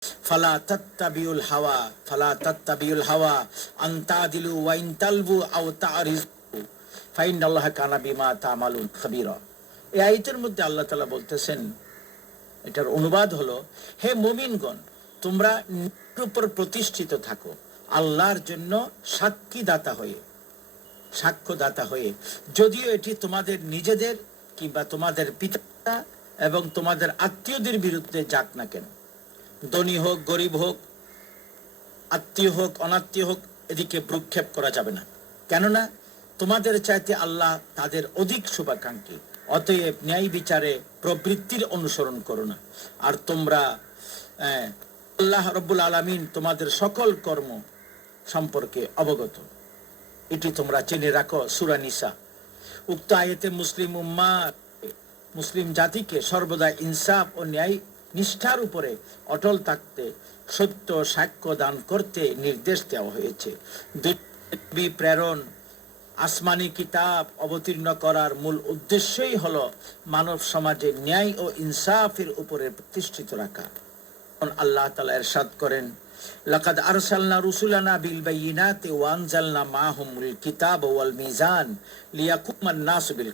ফালা তাত্তাবিউল হাওয়া আন তাদিলু ওয়া ইন তালবু আও তারিজু ফাইনাল্লাহা কানা বিমা তা'মালুন খাবীরা। এই আয়াতের মধ্যে আল্লাহ তাআলা বলতেছেন, এটার অনুবাদ হলো, হে মুমিনগণ, তোমরা নিজের উপর প্রতিষ্ঠিত থাকো, আল্লাহর জন্য সাক্ষীদাতা হয়ে, সাক্ষ্যদাতা হয়ে, যদিও এটি তোমাদের নিজেদের কিংবা তোমাদের পিতা এবং তোমাদের আত্মীয়দের বিরুদ্ধে যাক না কেন। ধনী হোক, গরিব হোক, আত্মীয় হোক, অনাত্মীয় হোক, এদিকে ভ্রুক্ষেপ করা যাবে না, কেননা তোমাদের চাইতে আল্লাহ তাদের অধিক শুভাকাঙ্ক্ষী। অতএব ন্যায় বিচারে প্রবৃত্তির অনুসরণ করো না। আর তোমরা আল্লাহ রব্বুল আলামিন তোমাদের সকল কর্ম সম্পর্কে অবগত, এটি তোমরা জেনে রাখো। সূরা নিসা। উক্ত আয়াতে মুসলিম জাতিকে সর্বদা ইনসাফ ও ন্যায় নিষ্ঠার উপরে অটল থাকতে, সত্য সাক্ষ্য দান করতে নির্দেশ দেওয়া হয়েছে। দুই প্রেরণ, আসমানি কিতাব অবতীর্ণ করার মূল উদ্দেশ্যই হলো মানব সমাজে ন্যায় ও ইনসাফের উপরে প্রতিষ্ঠিত রাখা। আল্লাহ তাআলা ইরশাদ করেন, লাকাদ আরসালনা রুসুলানা বিল বাইয়িনাতি ওয়া আনজালনা মাআহুমুল কিতাবা ওয়াল মিজান লিয়াকুমান নাসু বিল